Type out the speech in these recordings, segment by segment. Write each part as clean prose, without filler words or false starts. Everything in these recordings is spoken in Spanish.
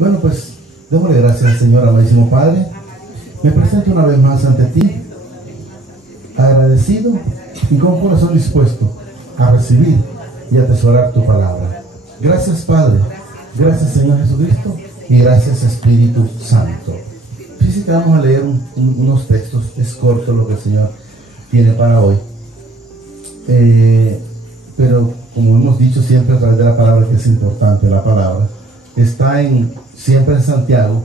Bueno, pues démosle gracias al Señor, amadísimo Padre. Me presento una vez más ante ti, agradecido y con un corazón dispuesto a recibir y atesorar tu palabra. Gracias, Padre. Gracias, Señor Jesucristo, y gracias, Espíritu Santo. Fíjense que vamos a leer unos textos. Es corto lo que el Señor tiene para hoy, pero como hemos dicho siempre a través de la palabra, que es importante la palabra, está siempre en Santiago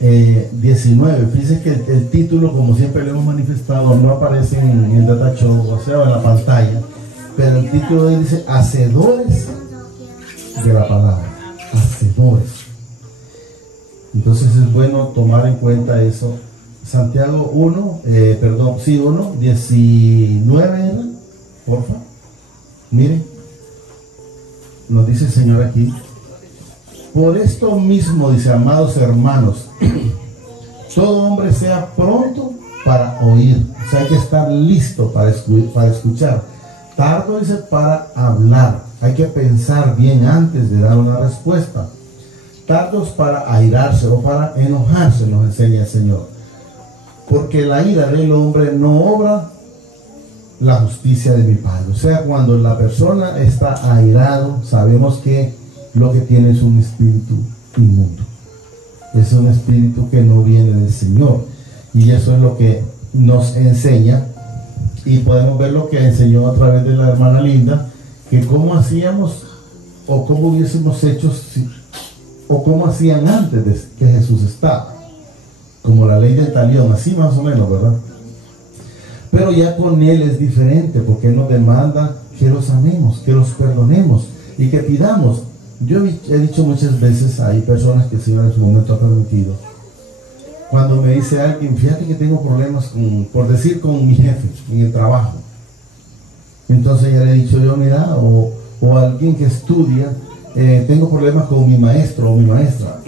19. Fíjense que el título, como siempre lo hemos manifestado, no aparece en el data show, o sea, en la pantalla, pero el título dice hacedores de la palabra. Hacedores. Entonces es bueno tomar en cuenta eso. Santiago 1, 19, porfa. Miren, nos dice el Señor aquí: por esto mismo, dice, amados hermanos, todo hombre sea pronto para oír. O sea, hay que estar listo para escuchar. Tardo, dice, para hablar. Hay que pensar bien antes de dar una respuesta. Tardos para airarse o para enojarse, nos enseña el Señor. Porque la ira del hombre no obra la justicia de mi Padre. O sea, cuando la persona está airado, sabemos que lo que tiene es un espíritu inmundo. Es un espíritu que no viene del Señor. Y eso es lo que nos enseña. Y podemos ver lo que enseñó a través de la hermana Linda, que cómo hacíamos o cómo hubiésemos hecho o cómo hacían antes de que Jesús estaba. Como la ley del talión, así más o menos, ¿verdad? Pero ya con Él es diferente, porque Él nos demanda que los amemos, que los perdonemos y que pidamos. Yo he dicho muchas veces, hay personas que el Señor en su momento ha permitido. Cuando me dice alguien, fíjate que tengo problemas con mi jefe en el trabajo. Entonces ya le he dicho yo, mira, o alguien que estudia, tengo problemas con mi maestro o mi maestra.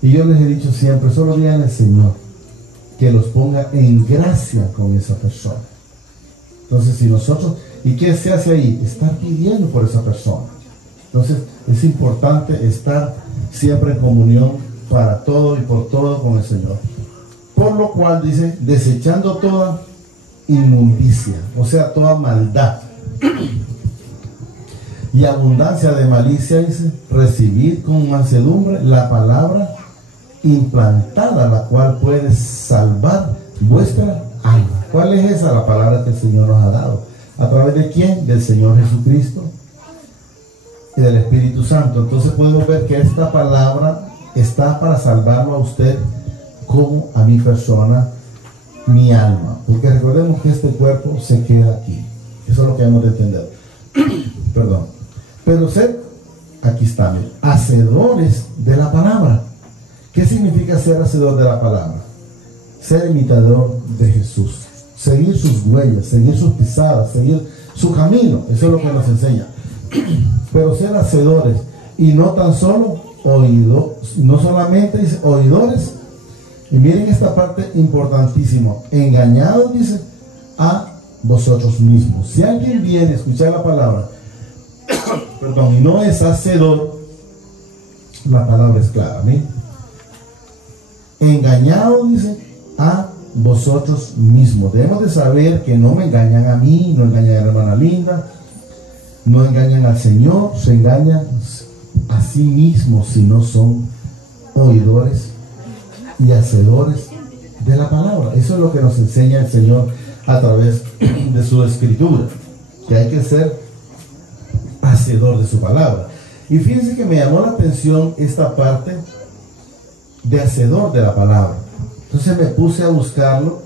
Y yo les he dicho siempre, solo digan al Señor que los ponga en gracia con esa persona. Entonces, si nosotros, ¿y qué se hace ahí? Estar pidiendo por esa persona. Entonces, es importante estar siempre en comunión para todo y por todo con el Señor. Por lo cual dice, desechando toda inmundicia, o sea, toda maldad y abundancia de malicia, dice, recibid con mansedumbre la palabra implantada, la cual puede salvar vuestra alma. ¿Cuál es esa? La palabra que el Señor nos ha dado. ¿A través de quién? Del Señor Jesucristo y del Espíritu Santo. Entonces podemos ver que esta palabra está para salvarlo a usted como a mi persona, mi alma. Porque recordemos que este cuerpo se queda aquí. Eso es lo que debemos de entender. Perdón. Pero ser, aquí está, hacedores de la palabra. ¿Qué significa ser hacedor de la palabra? Ser imitador de Jesús. Seguir sus huellas, seguir sus pisadas, seguir su camino. Eso es lo que nos enseña. Pero ser hacedores y no tan solo oídos, no solamente dice oidores. Y miren esta parte importantísima: engañados, dice, a vosotros mismos. Si alguien viene a escuchar la palabra perdón, y no es hacedor, la palabra es clara. ¿Bien? Engañados, dice, a vosotros mismos. Debemos de saber que no me engañan a mí, no engañan a la hermana Linda, no engañan al Señor, se engañan a sí mismos si no son oidores y hacedores de la palabra. Eso es lo que nos enseña el Señor a través de su escritura, que hay que ser hacedor de su palabra. Y fíjense que me llamó la atención esta parte de hacedor de la palabra. Entonces me puse a buscarlo.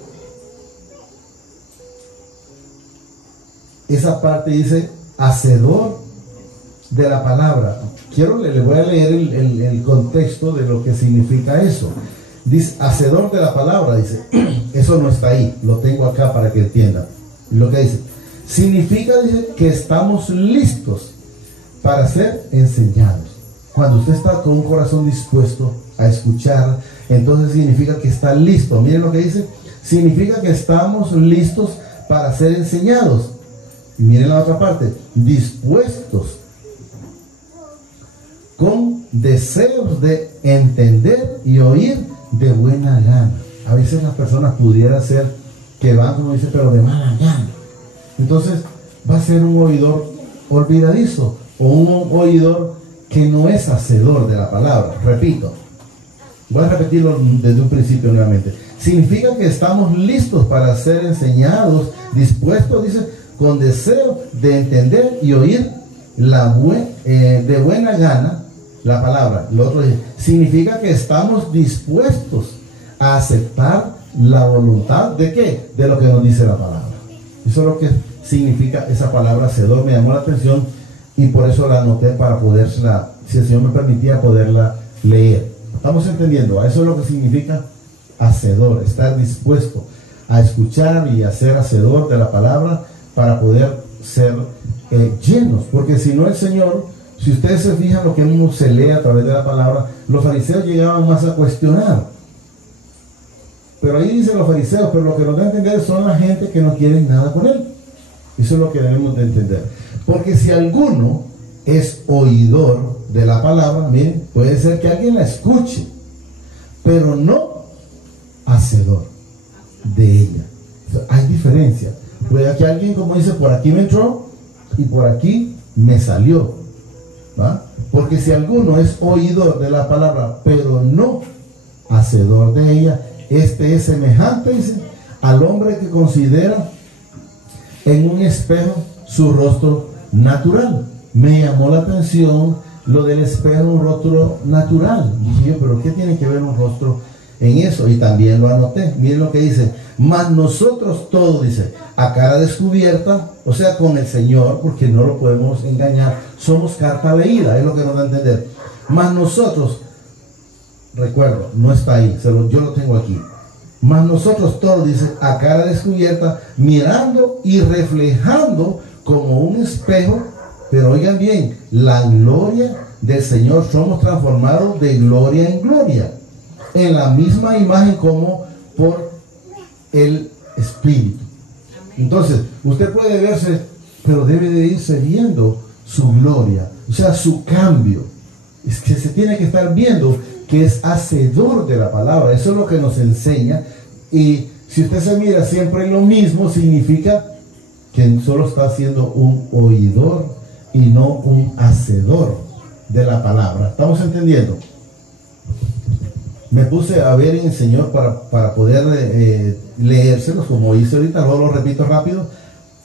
Esa parte dice hacedor de la palabra. Le voy a leer el contexto de lo que significa eso. Dice hacedor de la palabra, dice, eso no está ahí, lo tengo acá para que entiendan. Y lo que dice, significa, dice, que estamos listos para ser enseñados. Cuando usted está con un corazón dispuesto a escuchar, entonces significa que está listo. Miren lo que dice, significa que estamos listos para ser enseñados. Y miren la otra parte, dispuestos con deseos de entender y oír de buena gana. A veces las personas pudiera ser que van, como dice, pero de mala gana. Entonces va a ser un oidor olvidadizo o un oidor que no es hacedor de la palabra. Repito, voy a repetirlo desde un principio nuevamente. Significa que estamos listos para ser enseñados, dispuestos, dice, con deseo de entender y oír de buena gana la palabra. Lo otro dice, significa que estamos dispuestos a aceptar la voluntad de ¿qué? De lo que nos dice la palabra. Eso es lo que significa esa palabra hacedor. Me llamó la atención y por eso la anoté para poderla, si el Señor me permitía, poderla leer. ¿Estamos entendiendo? Eso es lo que significa hacedor, estar dispuesto a escuchar y a ser hacedor de la palabra para poder ser llenos. Porque si no, el Señor, si ustedes se fijan lo que uno se lee a través de la palabra, los fariseos llegaban más a cuestionar. Pero ahí dicen los fariseos, pero lo que nos da a entender son la gente que no quiere nada con él. Eso es lo que debemos de entender. Porque si alguno es oidor de la palabra, miren, puede ser que alguien la escuche, pero no hacedor de ella. O sea, hay diferencia. Puede que alguien, como dice, por aquí me entró y por aquí me salió, ¿va? Porque si alguno es oidor de la palabra, pero no hacedor de ella, este es semejante, dice, al hombre que considera en un espejo su rostro natural. Me llamó la atención lo del espejo, un rostro natural. Dije yo, pero ¿qué tiene que ver un rostro en eso? Y también lo anoté. Miren lo que dice: mas nosotros todos, dice, a cara descubierta, o sea, con el Señor, porque no lo podemos engañar, somos carta leída, es lo que nos da a entender. Mas nosotros, recuerdo, no está ahí, yo lo tengo aquí. Mas nosotros todos, dice, a cara descubierta, mirando y reflejando como un espejo, pero oigan bien, la gloria del Señor, somos transformados de gloria en gloria, en la misma imagen como por el Espíritu. Entonces, usted puede verse, pero debe de irse viendo su gloria, o sea, su cambio. Es que se tiene que estar viendo que es hacedor de la palabra. Eso es lo que nos enseña. Y si usted se mira siempre lo mismo, significa que solo está siendo un oidor y no un hacedor de la palabra. ¿Estamos entendiendo? Me puse a ver en el Señor para poder leérselos, como hice ahorita. Luego lo repito rápido.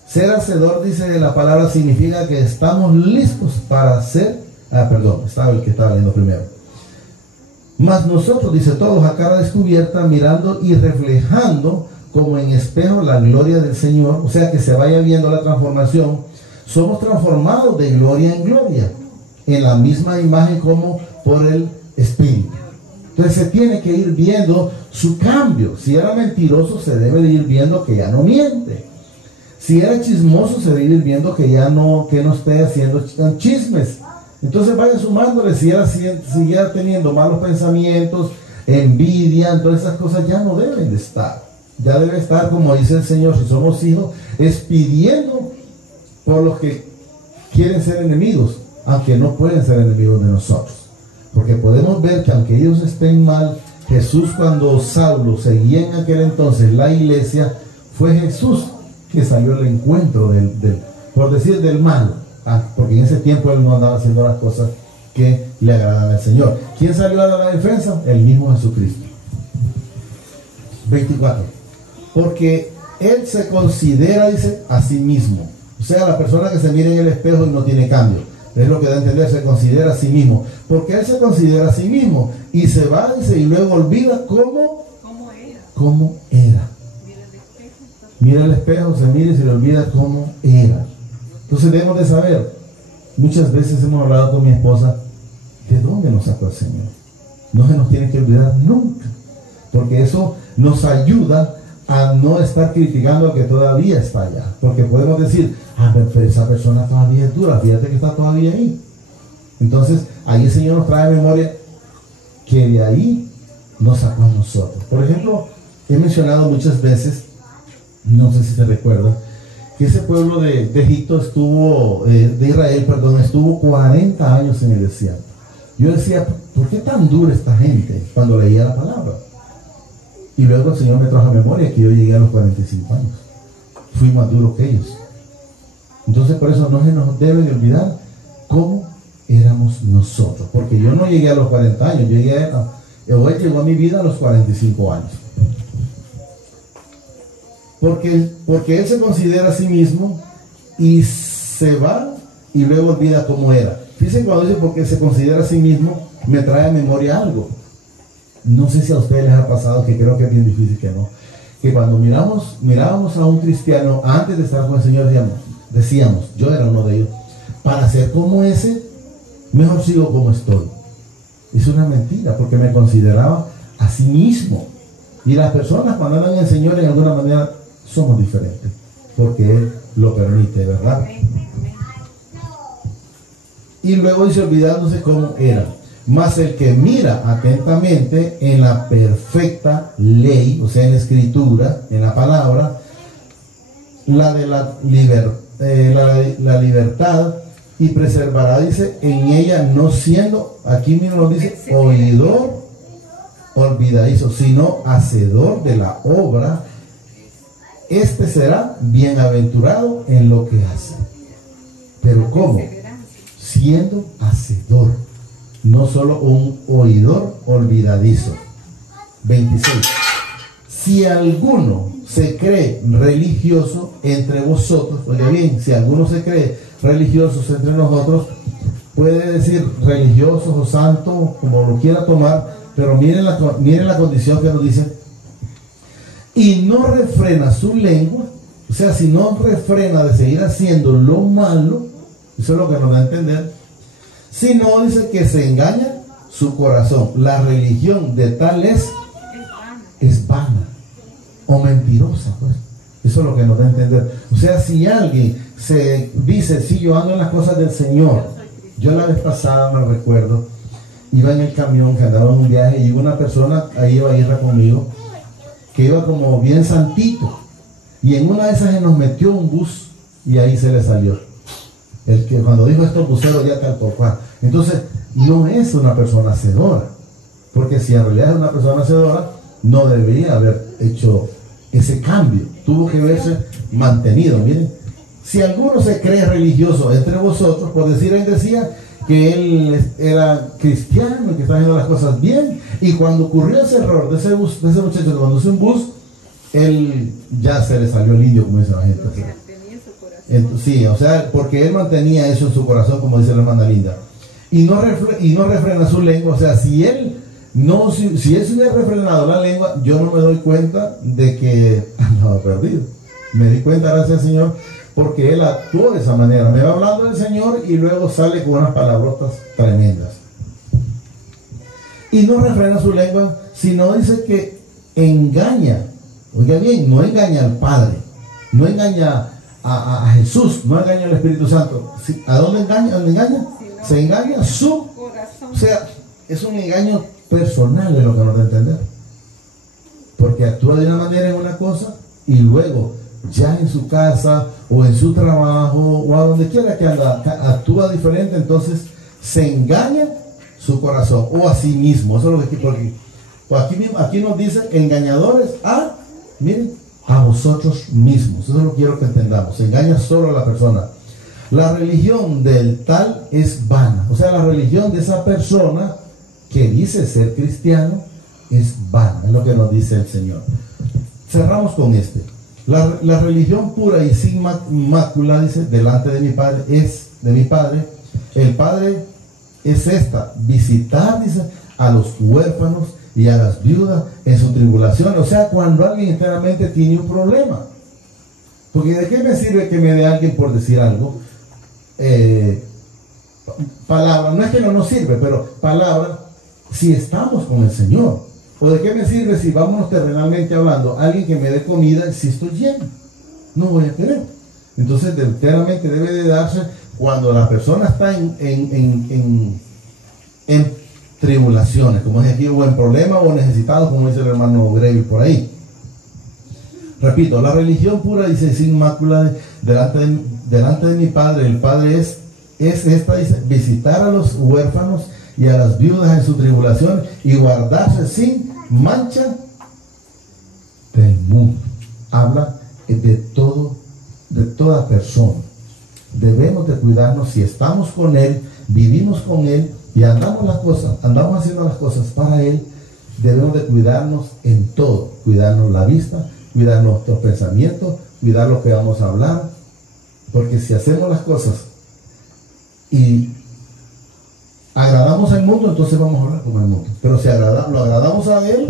Ser hacedor, dice la palabra, significa que estamos listos para hacer. Estaba el que estaba leyendo primero. Mas nosotros, dice, todos a cara descubierta, mirando y reflejando como en espejo la gloria del Señor, o sea, que se vaya viendo la transformación, somos transformados de gloria en gloria, en la misma imagen como por el Espíritu. Entonces se tiene que ir viendo su cambio. Si era mentiroso, se debe de ir viendo que ya no miente. Si era chismoso, se debe ir viendo que ya no, que no esté haciendo chismes. Entonces vaya sumándole. Si era siguiera teniendo malos pensamientos, envidia, todas esas cosas ya no deben de estar. Ya debe estar, como dice el Señor, si somos hijos, es pidiendo por los que quieren ser enemigos, aunque no pueden ser enemigos de nosotros. Porque podemos ver que aunque ellos estén mal, Jesús, cuando Saulo seguía en aquel entonces la iglesia, fue Jesús que salió al encuentro por decir, del mal. Porque en ese tiempo él no andaba haciendo las cosas que le agradan al Señor. ¿Quién salió a la defensa? El mismo Jesucristo. 24. Porque él se considera, dice, a sí mismo. O sea, la persona que se mira en el espejo y no tiene cambio. Es lo que da a entender, se considera a sí mismo. Porque él se considera a sí mismo y se va, dice, y luego olvida cómo era. Mira el espejo, se mira y se le olvida cómo era. Entonces debemos de saber, muchas veces hemos hablado con mi esposa, ¿de dónde nos sacó el Señor? No se nos tiene que olvidar nunca, porque eso nos ayuda a no estar criticando al que todavía está allá, porque podemos decir, pero esa persona todavía es dura, fíjate que está todavía ahí. Entonces ahí el Señor nos trae memoria que de ahí nos sacó a nosotros. Por ejemplo, he mencionado muchas veces, no sé si se recuerda, que ese pueblo de Egipto estuvo, de Israel, perdón, estuvo 40 años en el desierto. Yo decía, ¿por qué tan dura esta gente cuando leía la palabra? Y luego el Señor me trajo a memoria que yo llegué a los 45 años. Fui más duro que ellos. Entonces por eso no se nos debe de olvidar cómo éramos nosotros. Porque yo no llegué a los 40 años, hoy llegó a mi vida a los 45 años. Porque Él se considera a sí mismo y se va y luego olvida cómo era. Fíjense cuando dice porque se considera a sí mismo, me trae a memoria algo. No sé si a ustedes les ha pasado, que creo que es bien difícil que no. Que cuando mirábamos a un cristiano antes de estar con el Señor, decíamos, yo era uno de ellos, para ser como ese, mejor sigo como estoy. Es una mentira, porque me consideraba a sí mismo. Y las personas cuando andan en el Señor, en alguna manera, somos diferentes, porque Él lo permite, ¿verdad? Y luego dice, olvidándose cómo era. Mas el que mira atentamente en la perfecta ley, o sea, en la escritura, en la palabra, la de la libertad, y preservará, dice, en ella, no siendo, aquí mismo lo dice, oidor olvidadizo, sino hacedor de la obra, este será bienaventurado en lo que hace. Pero ¿cómo? Siendo hacedor, no solo un oidor olvidadizo. 26. Si alguno se cree religioso entre vosotros, oiga bien, si alguno se cree religioso entre nosotros, puede decir religioso o santo, como lo quiera tomar, pero miren la condición que nos dice, y no refrena su lengua, o sea, si no refrena de seguir haciendo lo malo, eso es lo que nos da a entender, sino dice que se engaña su corazón. La religión de tal es vana o mentirosa, pues. Eso es lo que nos da a entender. O sea, si alguien se dice, sí, yo ando en las cosas del Señor. Yo la vez pasada me recuerdo, iba en el camión, que andaba en un viaje, y una persona, ahí iba a irla conmigo, que iba como bien santito, y en una de esas se nos metió un bus, y ahí se le salió. El que cuando dijo estos buceros ya tal por cual. Entonces, no es una persona hacedora, porque si en realidad es una persona hacedora, no debería haber hecho ese cambio, tuvo que verse mantenido. Miren, si alguno se cree religioso entre vosotros, por decir, él decía que él era cristiano, que estaba haciendo las cosas bien, y cuando ocurrió ese error de ese muchacho que conduce un bus, él ya se le salió el indio, como dice la gente. Sí, o sea, porque él mantenía eso en su corazón, como dice la hermana Linda, y no refrena su lengua. O sea, si él se hubiera refrenado la lengua, yo no me doy cuenta de que andaba perdido. Me di cuenta, gracias al Señor, porque él actuó de esa manera. Me va hablando del Señor y luego sale con unas palabrotas tremendas. Y no refrena su lengua, sino dice que engaña. Oiga bien, no engaña al Padre, no engaña a Jesús, no engaña al Espíritu Santo. ¿A dónde engaña? ¿Dónde engaña? Se engaña su corazón. O sea, es un engaño personal, de lo que nos da a entender, porque actúa de una manera en una cosa y luego ya en su casa o en su trabajo o a donde quiera que anda, actúa diferente. Entonces se engaña su corazón o a sí mismo. Eso es lo que aquí nos dice engañadores a vosotros mismos. Eso lo quiero que entendamos. Se engaña solo a la persona. La religión del tal es vana, o sea, la religión de esa persona que dice ser cristiano es vana, es lo que nos dice el Señor. Cerramos con este. La religión pura y sin mácula, dice, delante de mi Padre, el Padre es esta: visitar, dice, a los huérfanos y a las viudas en su tribulación. O sea, cuando alguien enteramente tiene un problema. Porque ¿de qué me sirve que me dé alguien por decir algo? Palabra, no es que no nos sirve, pero palabra, si estamos con el Señor. ¿O de qué me sirve si vámonos terrenalmente hablando, alguien que me dé comida si estoy lleno? No voy a querer. Entonces, enteramente debe de darse cuando la persona está en tribulaciones, como es aquí, o en problemas o necesitados, como dice el hermano Greville por ahí. Repito, la religión pura, dice, sin mácula, delante de mi Padre. El Padre es esta, dice, visitar a los huérfanos y a las viudas en su tribulación, y guardarse sin mancha del mundo. Habla de todo, de toda persona. Debemos de cuidarnos. Si estamos con Él, vivimos con Él y andamos haciendo las cosas para Él, debemos de cuidarnos en todo. Cuidarnos la vista, cuidar nuestros pensamientos, cuidar lo que vamos a hablar, porque si hacemos las cosas y agradamos al mundo, entonces vamos a hablar como el mundo. Pero si lo agradamos a Él,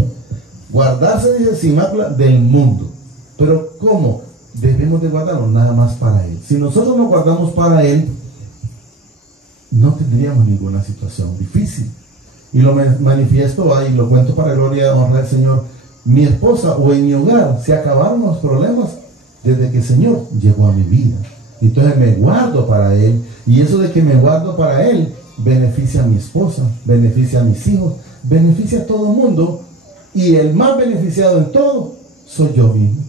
guardarse, dice, sin mácula del mundo. Pero ¿cómo? Debemos de guardarnos nada más para Él. Si nosotros nos guardamos para Él, no tendríamos ninguna situación difícil. Y lo manifiesto ahí, lo cuento para gloria y honra del Señor. Mi esposa o en mi hogar se acabaron los problemas desde que el Señor llegó a mi vida. Entonces me guardo para Él, y eso de que me guardo para Él beneficia a mi esposa, beneficia a mis hijos, beneficia a todo el mundo, y el más beneficiado en todo soy yo mismo.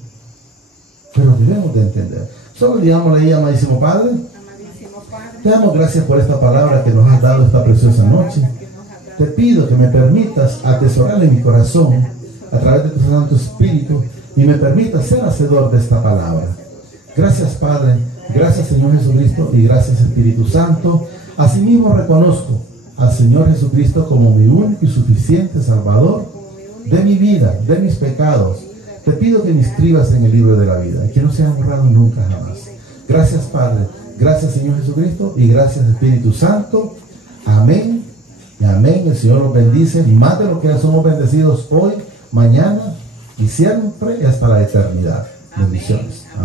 Pero debemos de entender. Solo digámosle ahí, amadísimo Padre, te damos gracias por esta palabra que nos has dado esta preciosa noche. Te pido que me permitas atesorarla en mi corazón a través de tu Santo Espíritu, y me permitas ser hacedor de esta palabra. Gracias, Padre. Gracias, Señor Jesucristo, y gracias, Espíritu Santo. Asimismo reconozco al Señor Jesucristo como mi único y suficiente Salvador de mi vida, de mis pecados. Te pido que me inscribas en el libro de la vida y que no sea borrado nunca jamás. Gracias, Padre. Gracias, Señor Jesucristo, y gracias, Espíritu Santo. Amén y amén. El Señor los bendice más de lo que somos bendecidos hoy, mañana y siempre, hasta la eternidad. Bendiciones. Amén.